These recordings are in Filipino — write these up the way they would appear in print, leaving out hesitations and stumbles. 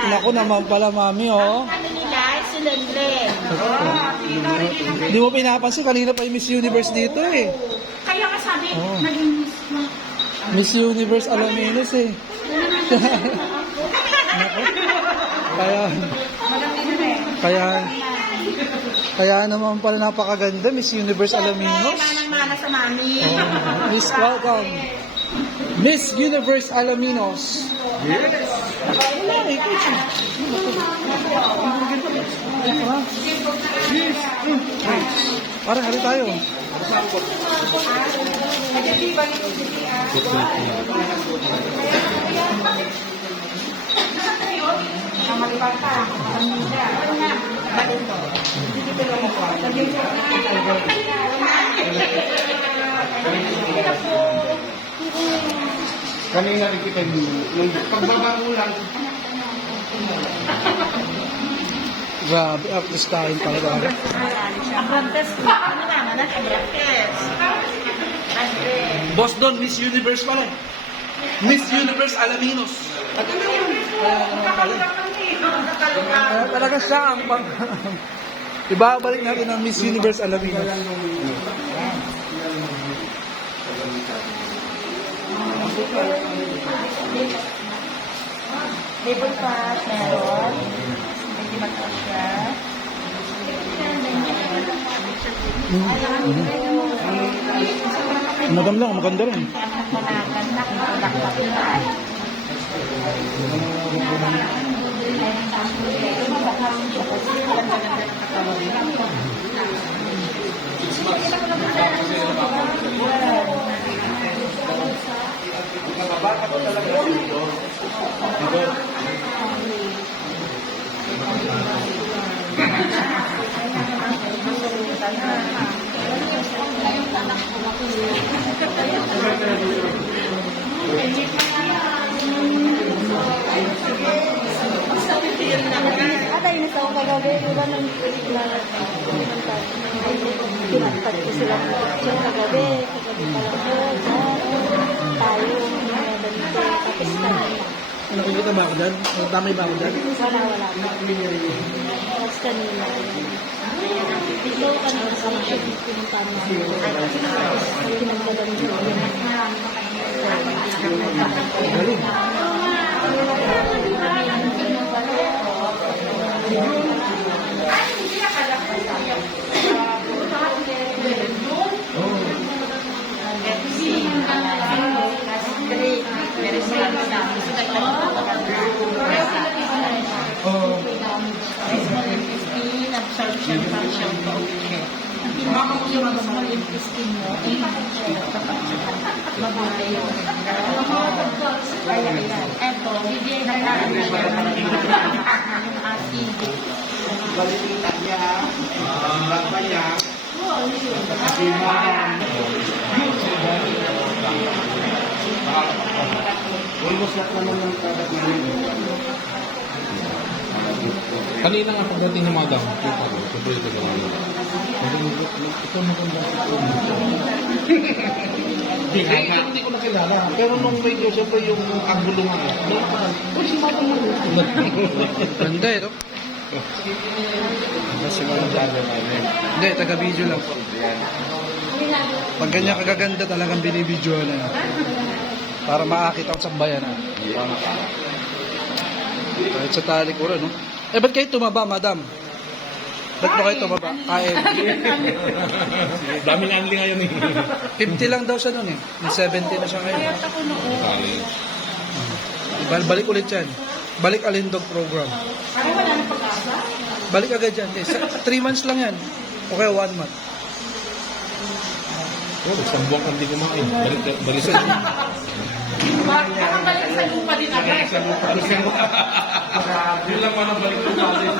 Naku naman pala, mami, oh. Ano nila, si Lenlen. Hindi mo pinapansin, kanina pa yung Miss Universe dito, eh. Kaya nga sabi, Oo. naging miss mo. Miss Universe Alaminos, eh. Naku. Kaya naman pala napakaganda, Miss Universe Alaminos. Manang-mana sa mami. Oh, Miss, welcome. Miss Universe Alaminos. Yes. Parang ano tayo? Kanina rin kita yung pagbaba mo lang. Grabe, artistahin talaga. Abrantes. Ano naman, Abrantes. Boss Don, Miss Universe pala. Miss Universe Alaminos. Kaya talaga siya ang pang... Ibabalik natin ang Miss Universe Alaminos. Label pass, meron. Hindi mataas siya. Magam lang, maganda rin. Managanda, nakakapilay. Atay na sa kagabi, diba nang pinagtag ko sila sa kagabi pa lang po, tayo, mga ganito, tapos kanina. Nakikita ba ako dyan? Damay ba ako dyan? Wala. Tapos kanina. Dito ka na sa mga pinunta mo. Ay, pinagdagan ko. Galing. Absorption function to okay. Yung mga skin mo, mabuti yun. Kaya yan. Eto, bigay na lang yung acid. Balitan niya, bagay niya, kasi almost lahat naman ng product na yun. Kanina nga pagdating ng madam, siyempre ito na lang. Ito maganda sa hindi ko nakilala. Pero nung medyo siyempre yung angulo nga, si madam mo. Ganda ito. Kasi mga Hindi, taga-video lang po. Pag ganyan kagaganda talagang binibidyo na. Para maakit ang sambayan na. Kahit sa talikuran, no? Eh, ba't kayo tumaba, madam? Ba't mo kayo tumaba? Kain. Dami na ngayon eh. 50 lang daw siya nun eh. May 70 na siya ngayon. Balik ulit yan. Balik Alindog program. Balik agad yan. 3 months lang yan. Okay, 1 month. Oh, isang buwan kang di kumain. Balisan. Nakabalik sa lupa din agad. Yun lang man ang balik ko natin.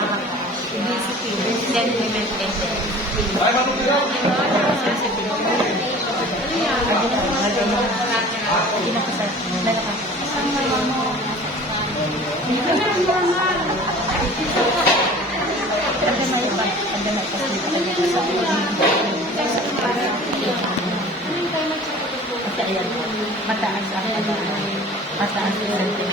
Then we maintain it. Ayan, mataas ang mataas ang sentiment.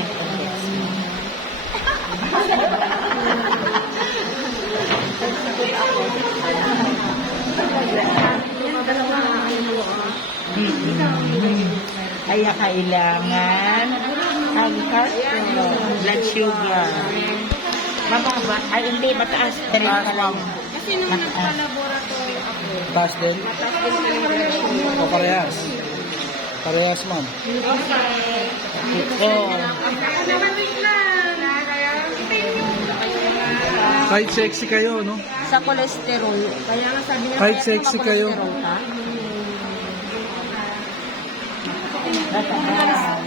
Kaya kailangan ang blood sugar. Mababa. Ay, hindi. Mataas. Kasi nung nagpa-laboratory ako, Taas din? O parehas? Parehas, ma'am. Oo. Kahit sexy kayo, no? Sa cholesterol. Kaya nga sabi niya, Kahit kaya sexy kayo. cholesterol ka?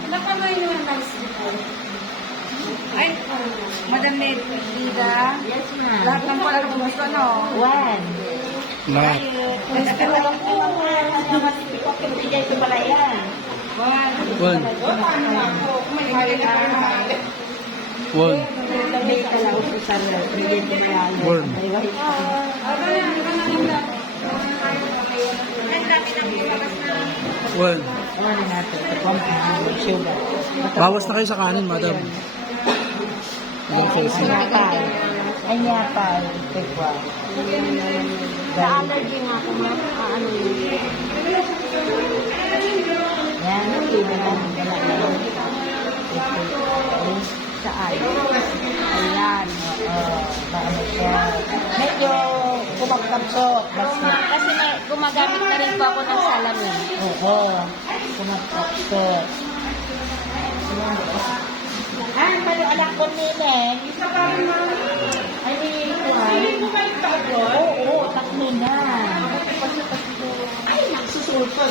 Nakamay naman tayo sa Ay, Madam Medida. Yes, ma'am. Lahat ng pala gusto, no? One. Na. Cholesterol lang po. Bigay ko pala yan. One. One. May kalaw sa sarap. Bigay ko yan. One. One. Wala na natin. Sugar. Bawas na kayo sa kanin, madam. Madam Chelsea. Anyapal. Anyapal. Tekwa. Sa allergy nga ako, ma'am. Ano yun? Yan. Iba lang. Sa ayan. Paano siya? Medyo kumakapsok. Kasi gumagamit na rin po ako ng salamin. Oo. Kumakapsok. Ah, malo anak ko nila. Ay, oo, tatlo na. Ay, nagsusulpon.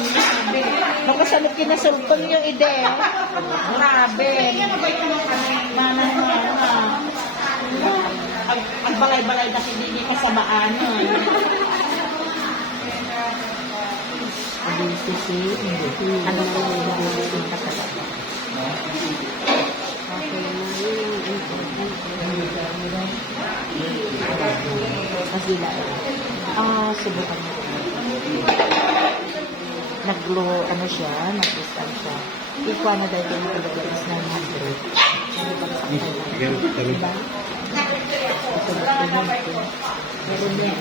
Makasalot kinasulpon yung ide. Grabe. Mana. Ang balay-balay na hindi niya kasabaan. Ano po yung kasabaan? Masila. Subukan mo. Ano siya, nag-istan siya. Ikuha na dahil yung talaga is 900. Diba? Meron yan.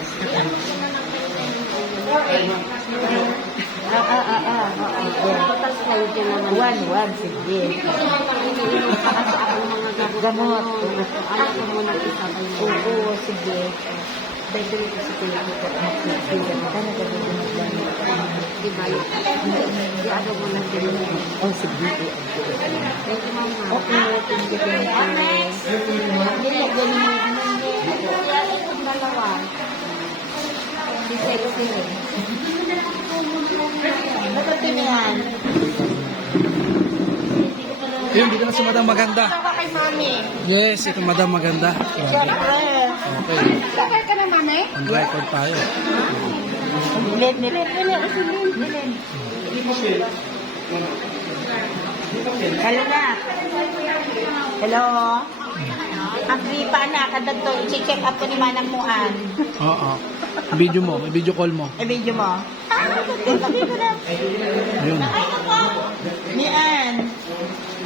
Total kayo dyan naman. One, sige. Gamot. Anak ko muna isa kayo. Oo, sige. Dahil ko si Kuya ko ano gagawin mo lang? Diba? Hindi ako muna din. Oh, sige. Thank you, mama. Okay, thank you. Nilagyan mo yung dalawa. Si Sexy. Matatim yan. Yun, dito na si madam maganda. Ako kay mami. Yes, ito madam maganda. Siyempre. Okay. Sakay ka na, mami? On record tayo. Nilen. Hello na. Hello. Ang gripa na, kadad to, i-check up ko ni Manang Muan. Oo. Video mo, may video call mo. Video mo. Sabi ko na. Yun. Ni Ann.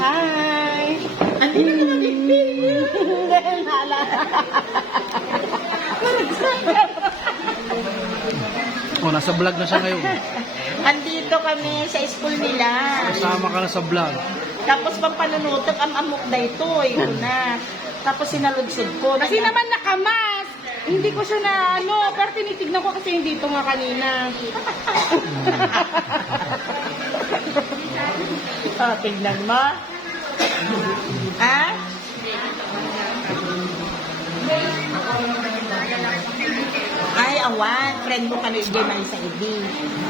Hi. Andito ka na, Bibi. Hala. Oh, nasa vlog na siya ngayon. Andito kami sa school nila. Kasama ka na sa vlog. Tapos pampanunutok ang amok na ito. Yun na. Tapos sinaludsod ko. Kasi naman nakamas. Hindi ko siya na pero tinitignan ko kasi hindi ito nga kanina. Oh, tignan mo. Ha? Ay, awan. Friend mo kami hindi man sa idi.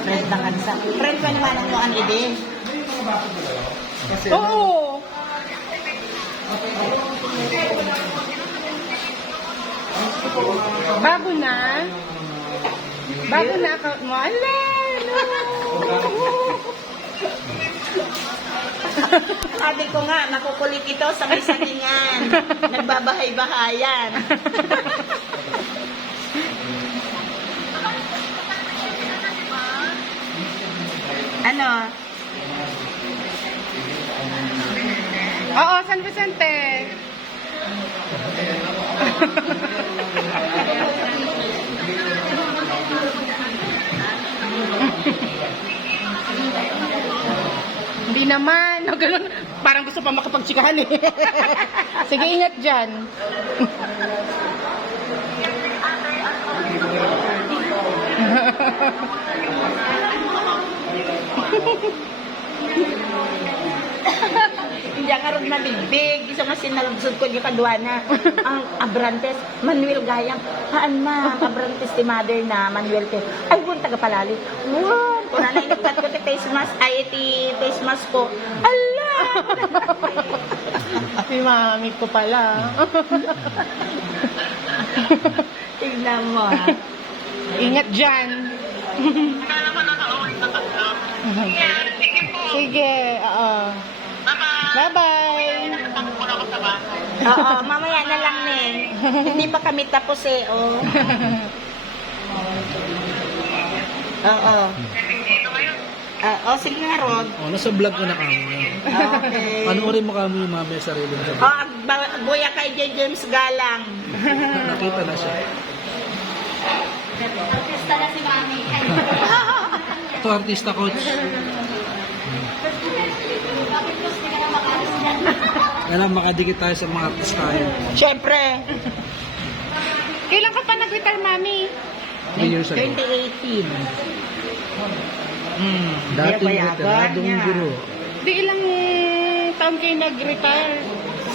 Friend na kansa. Friend ka naman ang mo ang idi. Oo. Bago na. Bago na account mo. Ala, Sabi ko nga, makukulit ito sa may saningan. Nagbabahay-bahayan. Ano? Oo, San Vicente. naman. O, ganun. Parang gusto pa makapagtsikahan eh. Sige, ingat dyan. Hindi ang karod na bigbig. Isa mas sinalagsod ko yung kadwana. Ang Abrantes, Manuel Gayang. Haan ma, Abrantes ti mother na Manuel te. Ay, buwan tagapalali. Buwan. Kung nanay nagkat ko ti face mask, ay ti face mask ko. Ala! Si mami ko pala. Tignan mo ha. Ingat dyan. Sige, oo. Bye-bye. Oo, mamaya na lang Neng. Hindi pa kami tapos eh, oh. Oo. Sige nga, Rod. Nasa vlog ko na kami. Okay. Panoorin mo kami yung mga sarili mo sa vlog. Buya kay J. James Galang. Nakita na siya. Artista na si Mami. Ito, artista coach. Bakit gusto ka na makalis dyan? Alam, makadikit tayo sa mga artist tayo. Siyempre, Kailan ka pa nag-retire, mami? 3 years ago. 2018. Dating Yayaban veteranong niya. guro. Di ilang taon kayo nag-retire?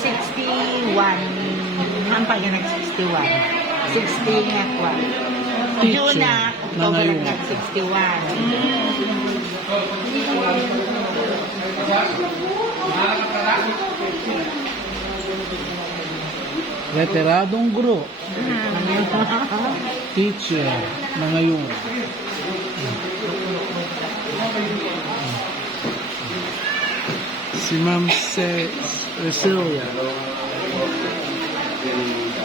61. Hampag na nag-61. 60 nga kwa. June na, October Nangayon. nag-61. Veteranong guro. Teacher na ngayon. Si Ma'am Cecilia.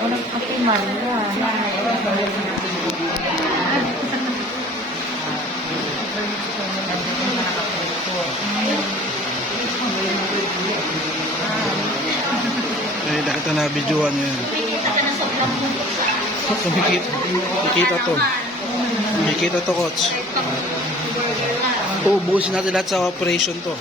Walang kape, Maria. Ay, nakita na videoan niya. Nakita to. Nakita to, coach. Ubusin natin lahat sa operation to.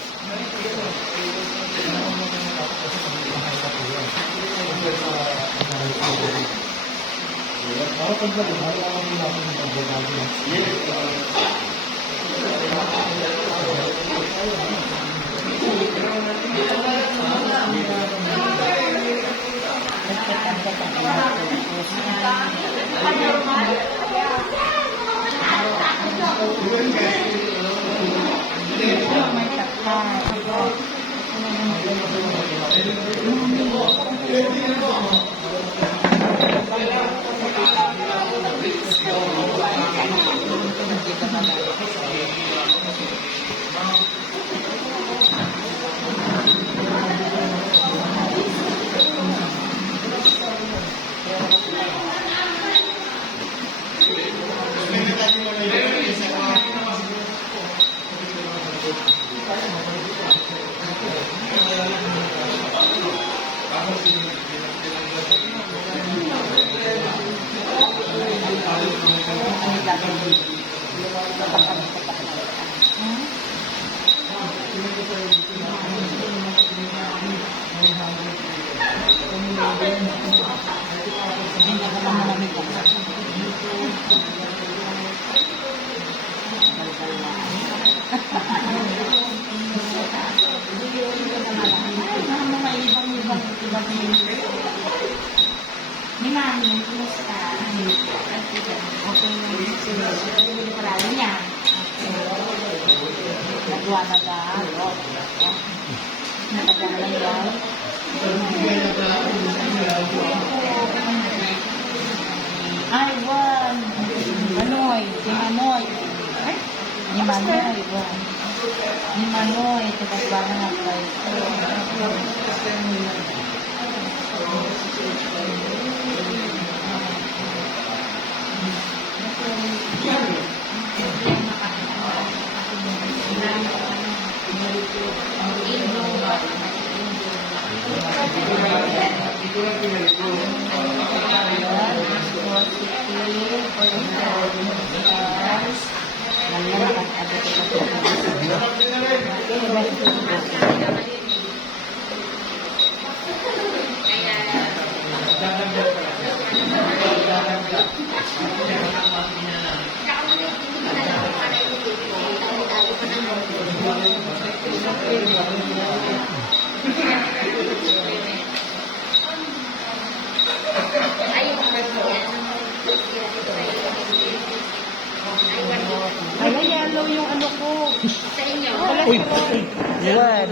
Ni Mami, kumusta? Okay na yung sila. Parali niya. Nagawa na ba? Nagawa na ba? Ay, Juan. Manoy. Si Manoy. Ni Manoy, Juan. Ni Manoy. Nagawa na nga ba? Positive. Ay, yellow yung ano ko. Uy! Yan.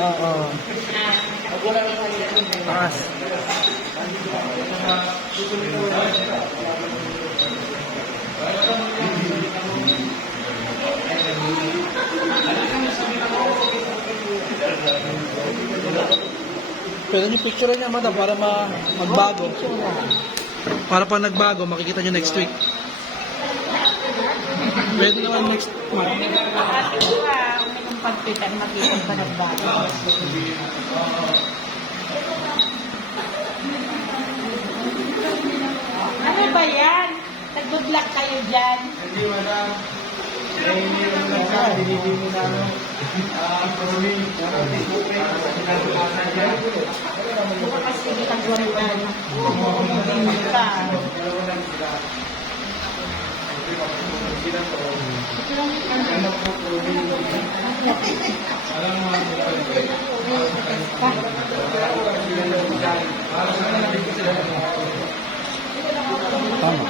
Oo. Taas. Pwede niyo picture niya, madam, para magbago. Para pag nagbago, makikita niyo next week. Pwede naman next month. Uminom pagpitan, makita pa nagbago. Ano ba yan? Nag-good luck kayo dyan. Hindi, madam. Hindi mo lang siya. Binibili mo na ano. Promin. Facebook page. Sinasabasan niya. Buka kasi kitagwaritan. Hindi ka. Tama.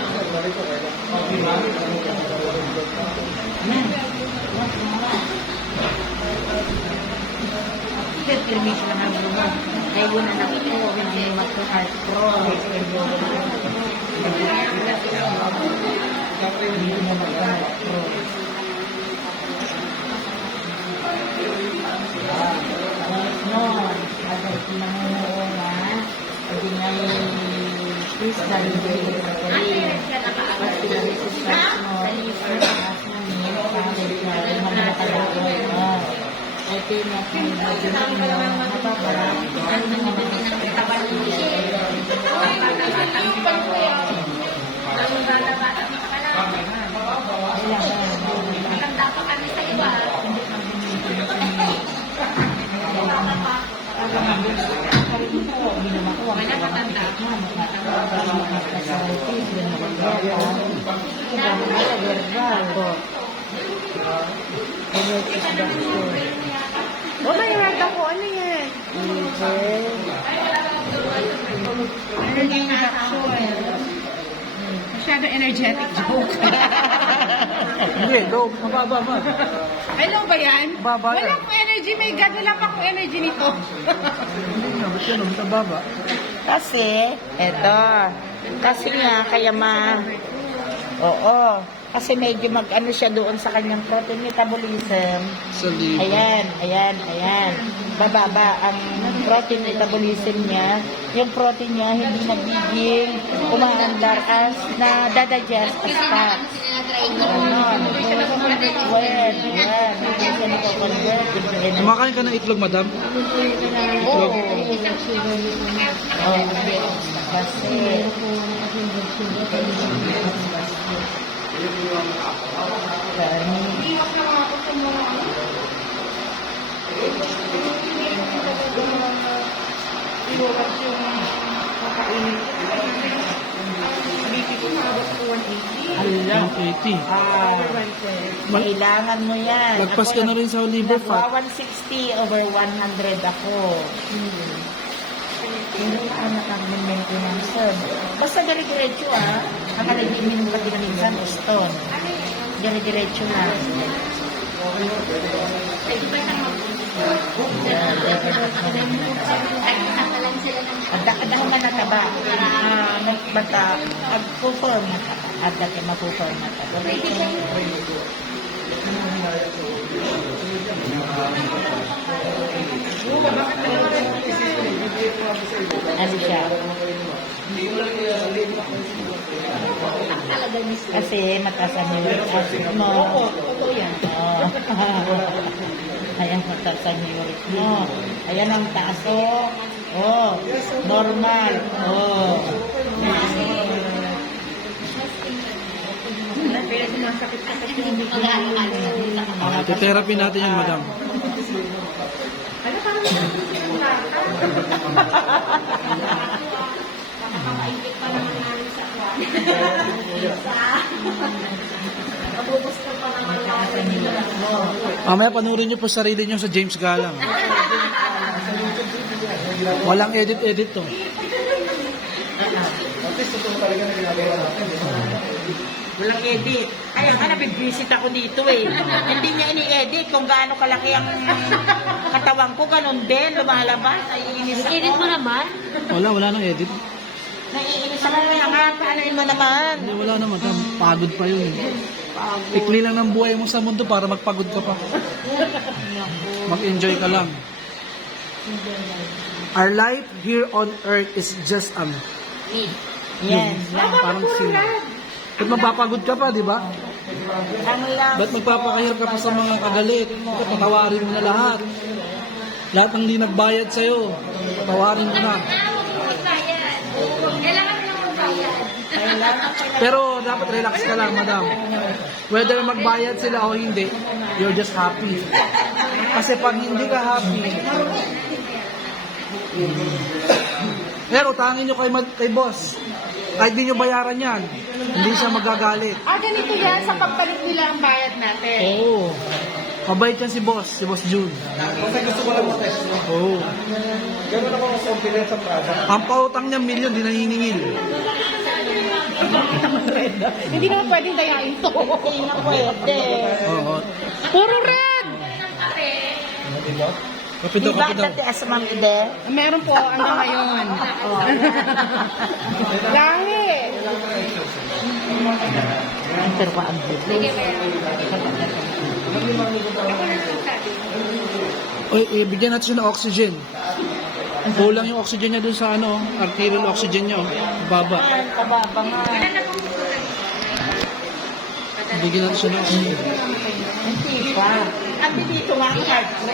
Permission lang ang mga. Kaya yun na nakita ko ng mga heart pro. No, ada pinangunguha nga. Hindi nga please dahil hindi ko patuloy. At sila resistance mo. Nataas na niya. Kahit na rin mamalakalakoy mo. Ito yung natin mo. Napaparami. Ano nga ba ang tabal Oh, may red ako. Ano yan? Energy reduction. Masyado energetic joke. Hindi, low. Mababa ba? Hello ba yan? Baba yan. Wala akong energy. My God, wala pa akong energy nito. Hindi nga, ba't yun? Mababa. Kasi, eto. Kasi nga, kaya Oo. Kasi medyo mag-ano siya doon sa kanyang protein metabolism. Sa liver. Ayan. Bababa ang protein metabolism niya. Yung protein niya hindi nagiging umaandar as na dadigest as fat. Ganon. Well, yan. Hindi siya nakakonvert into energy. Kumakain ka ng itlog, madam? Oo. Kasi, Iwakas yung kakainin ko. BP ko maabot ko 180. ala. 180. Kailangan mo yan. Lagpas ka na rin sa liver fat. 160 over 100 ako. Hindi na anak ang maintenance. Basta dire-diretso Ang alagin mo pati ng minsan, Uston. Dire-diretso na. Ada naman nataba. Basta, mag-perform na ka. At dati mag-perform na ka. Ano siya? Kasi mataas ang uric acid mo. Oo, totoo yan. Ayan, mataas ang uric mo. Ayan ang taas, normal. Therapy natin yan, madam. Nakakaingit pa naman namin sa Mamaya panurin nyo po sarili nyo sa James Galang. Walang edit-edit to. At least ito talaga na ginagawa natin. Walang edit. Kaya nga, nabibvisit ako dito eh. Hindi niya ini-edit kung gaano kalaki ang katawan ko, ganun din, lumalabas. Naiinis ako. Edit mo naman. Wala nang edit. Naiinis ako kaya nga, paanoin mo naman. Hindi, wala naman. Pagod pa yun. Ikli lang ng buhay mo sa mundo para magpagod ka pa. Mag-enjoy ka lang. Our life here on earth is just Yes. parang sin. Ba't mapapagod ka pa, di ba? Ano lang. Ba't magpapakahirap ka pa sa mga kagalit? Ito, patawarin mo na lahat. Lahat ng hindi nagbayad sa'yo, patawarin mo na. Pero dapat relax ka lang, madam. Whether magbayad sila o hindi, you're just happy. Kasi pag hindi ka happy, pero utangin nyo kay boss. Kahit di nyo bayaran yan, hindi siya magagalit. Ganito yan sa pagpalit nila ang bayad natin. Oo. Mabait yan si Boss June. Kasi gusto ko lang matest. Oo. Gano'n ako mas confident sa product. Ang pautang niya milyon, di naniningil. Hindi naman pwedeng dayain to. Hindi na pwede. Oo. Puro red! Kapido, Di ba kapido. dati as ma'am ide? Meron po hanggang ngayon. Lahi! Pero pa ang buto. Uy, bigyan natin siya ng oxygen. Kulang yung oxygen niya dun sa arterial oxygen niya. Baba. Kababa nga. Bigyan natin siya ng oxygen. Hindi pa. At dito nga ang heart ko.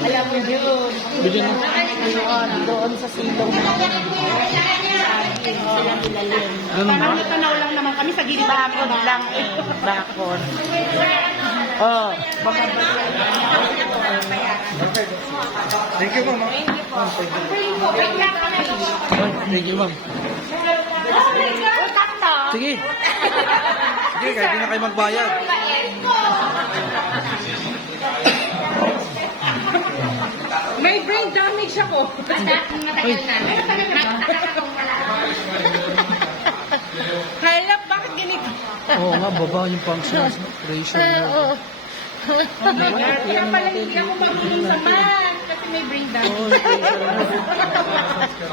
Alam mo yun. Bigyan mo. Doon sa silong. Silang ilalim. Ano ba? Parang tanaw lang naman kami sa gilid. Bakod lang eh. Bakod. Oh. Thank you, ma'am. Thank you, ma'am. Utang to. Sige. Sige, kahit di na kayo magbayad. May brain damage ako. Hala, bakit ganito? Oo nga, baba yung function ratio niya. Oh my God, kaya pala hindi ako marunong sa math kasi may brain damage.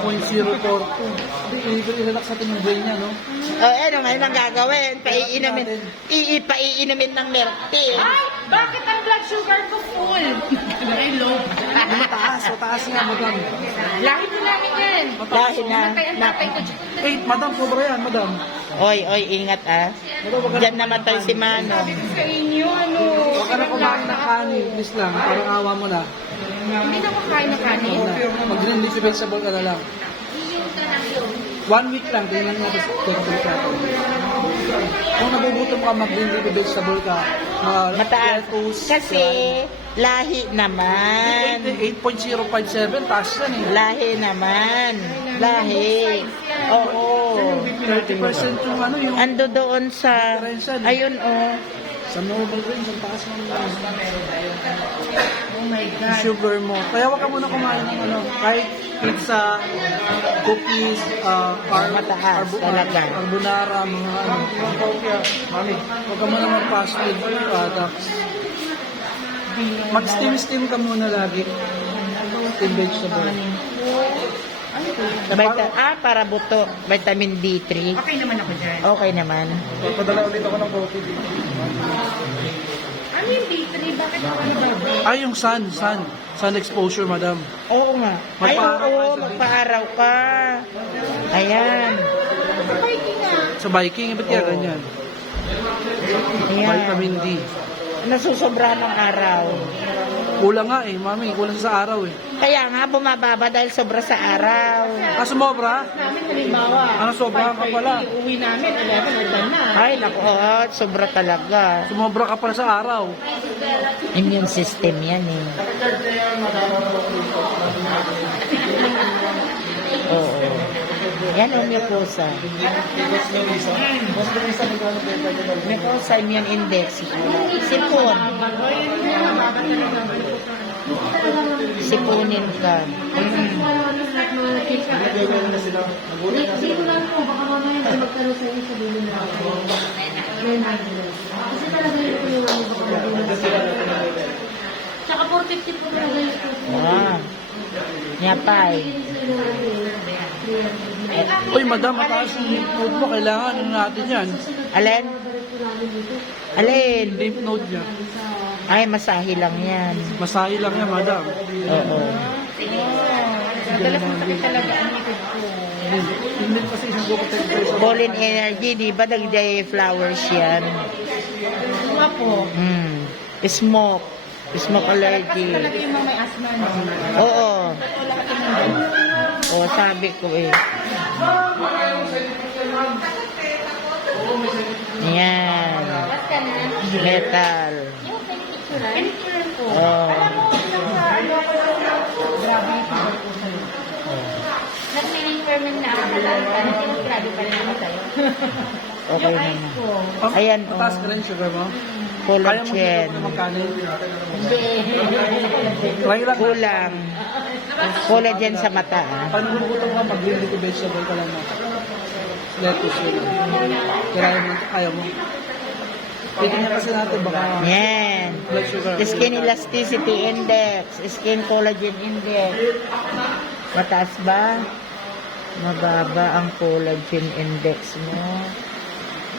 0.042. I-relax natin yung brain niya, no? Oh, ano ngayon ang gagawin? Paiinumin ng milk tea. Ay, bakit ang blood sugar ko full? Ay, low. Mataas nga, madam. Lahi ko namin yan. Dahil na. Namatay ang tatay ko dyan. Madam, sobra yan, madam. Oy, ingat ah. Diyan namatay si Mano. Sabi ko sa inyo, ano. Huwag ka na kumain ng kanin, please lang. Parang awa mo na. Hindi na makain ng kanin. Mag-green leafy vegetable ka na lang. 1 week lang, tingnan natin sa technique natin. Kung nagugutom ka, mag-green leafy vegetable ka. Mataas. Kasi lahi naman. 8.057, taas yan eh. Lahi naman. Lahi. Oo. 30% yung yung Ando doon sa... Ayun oh. sa normal range, ang taas ng Oh my God. sugar mo. Kaya wag ka muna kumain ng kahit pizza, cookies, Mataas talaga. carbonara, mga Mami, wag ka muna mag-fast food products. Mag-steam ka muna lagi. Steam vegetable. Para buto. Vitamin D3. Okay naman ako dyan. Okay naman. Padala ulit ako ng coffee dito. Ano yung D3? Bakit ako nababa? Ay, yung sun exposure, madam. Oo nga. Ay, Magpa-araw oo. ka sa Magpa-araw ka. Ayan. Biking nga. Sa biking, ba't kaya ganyan? Ayan. Vitamin D. Nasusobrahan ng araw. Kulang nga mami, kulang sa araw Kaya nga, bumababa dahil sobra sa araw. Sumobra? Namin halimbawa. Ano, sobrahan ka pala? Uwi namin, 11 or 10 na. Ay, naku, sobra talaga. Sumobra ka pala sa araw. Immune system yan eh. Oo. Yan o, mucosa. Mucosa immune index. Sipon. Sipunin ka. Dito lang po, baka mamaya hindi magkaroon sa inyo sa dulo na ako. 900. Kasi talaga yun po yung Tsaka 450 po talaga yun po. Ah. Nyapay. Uy, madam, mataas yung lymph node mo. Kailangan ano natin yan. Alin? Alin? Lymph node niya. Ay, masahe lang yan. Masahe lang yan, madam. Oo. Dalas mo sakit talaga ang likod ko. Hindi kasi isang Pollen energy, di ba? Nagday flowers yan. Nga po. Smoke. Smoke allergy. Kasi talaga yung mga may asthma. No? Oo. Oo, sabi ko eh. Yan. Metal. Picture po. Oo. Nag-ferment na ako na lang. Grabe pa rin ako sa'yo. Okay na na. Ayan, oh. Mataas ka rin sugar mo? Collagen. Kaya mo magkanin. Hindi. Try lang. Kulang. Collagen sa mata. Ah. Pag nagugutom ka, mag-green to vegetable ka lang. Lettuce yun. Kaya mo. Tingnan kasi natin baka Yan. blood sugar. Skin elasticity index. Skin collagen index. Mataas ba? Mababa ang collagen index mo.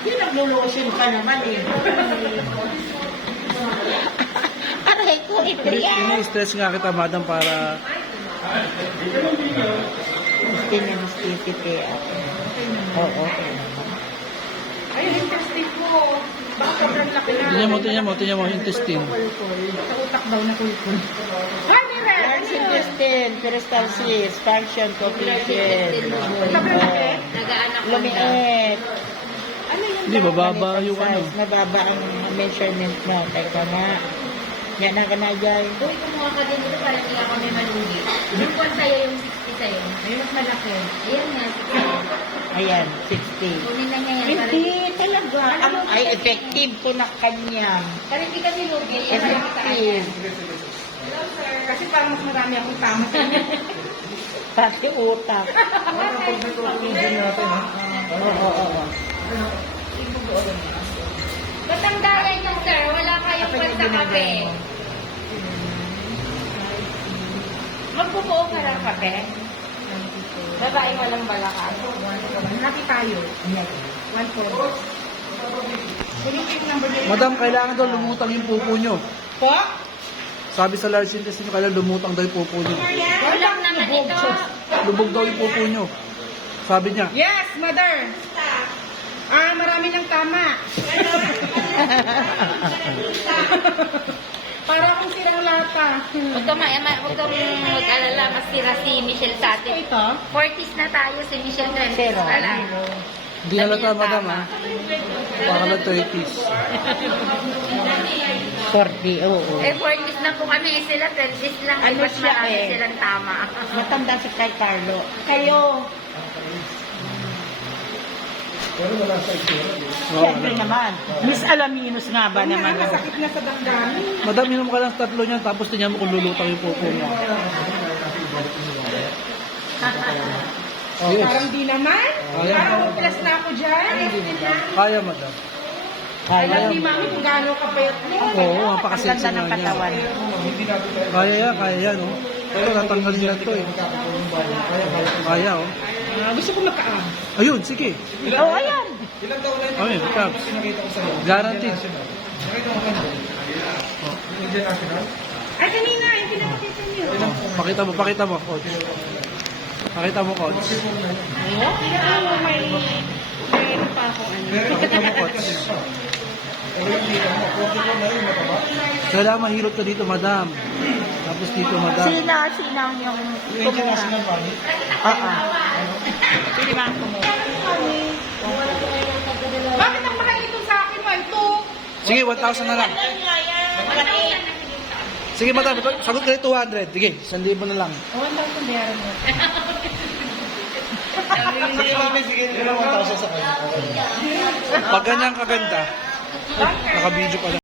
Yan, naglulusin ka naman eh. Aray ko, ito yan. Ini-stress nga kita, madam, para Skin elasticity. Oo, okay naman. Ay, intestine mo. Baka sobrang laki na. tingnan mo, intestine. Sa utak daw na kulkul. Honey Large intestine, peristalsis, function, coefficient. Sobrang laki. Lumiit. Ano yung Hindi, bababa yung ano. Size, mababa ang measurement mo. Teka nga. Yan na ka na, Jai. Uy, kumuha ka din dito para hindi ako may malugi. Yung 1 sa'yo, yung 60 sa'yo. Ay, mas malaki. Ayan nga, 60. Ayan, 60. Kunin na niya yan. Para Hindi, talaga. Ay, effective to na kanyang. para hindi ka nilugi. Yan ang sa kanya. Effective. Kasi parang mas marami akong tama sa inyo. Pati utak. Oo. Matanggalan yung sir. Wala kayong panta kape. Magpupuo ka ng kape? Babae walang balakas. Laki tayo. 1-4. Kunin ko yung number niya. Madam, kailangan daw lumutang yung pupo nyo. Po? Sabi sa large intestine, kailangan lumutang daw yung pupo nyo. Walang naman ito. Lubog daw yung pupo nyo. Sabi niya. Yes, mother. Marami ng tama. Para akong silang lata. Huwag kang mag-alala. Mas tira si Michelle sa atin. Ito? 40s na tayo si Michelle Trentes. Zero. Wala. Hindi halata, madam, ha? Baka lang 30s. 40, oo. Eh, 40s na po kami. Sila 30s lang. Ano Mas siya marami eh? silang tama. Matanda si Kay Carlo. Kayo. Siyempre naman. Miss Alaminos nga ba naman? Masakit na sa damdamin. Madam, inom ka lang 3 niyan, tapos tingnan mo kung lulutang yung pupo mo. Yes. Parang di naman. Kaya. Parang plus na ako dyan. Kaya, madam. Alam ni Mami kung gaano kapayat mo. Oo, Ang napakasexy ganda ng nga niya. katawan. Kaya yan, oh. Ito, natanggalin na ito, eh. Kaya, oh. Gusto ko mataas. Ayun, sige. Oh, ayan. Ayun, caps. Guaranteed. Ay, kanina, yung pinapakita niyo. Oh, pakita mo, coach. Pakita mo, coach. May ano pa ako. Pakita mo, coach. Kailangan mahirap ka dito, madam. Tapos dito, madam. Sina yung kumuha. Sino ba ang kumuha? Bakit ang mahal ito sa akin? 1-2. Sige, 1,000 na lang. Sige, madam. Sagot ka rin 200. Sige, 1,000 na lang. 1,000 bayaran mo. Sige, mami, sige. 1,000 sa kanya. Pag ganyan kaganda, naka-video pa lang.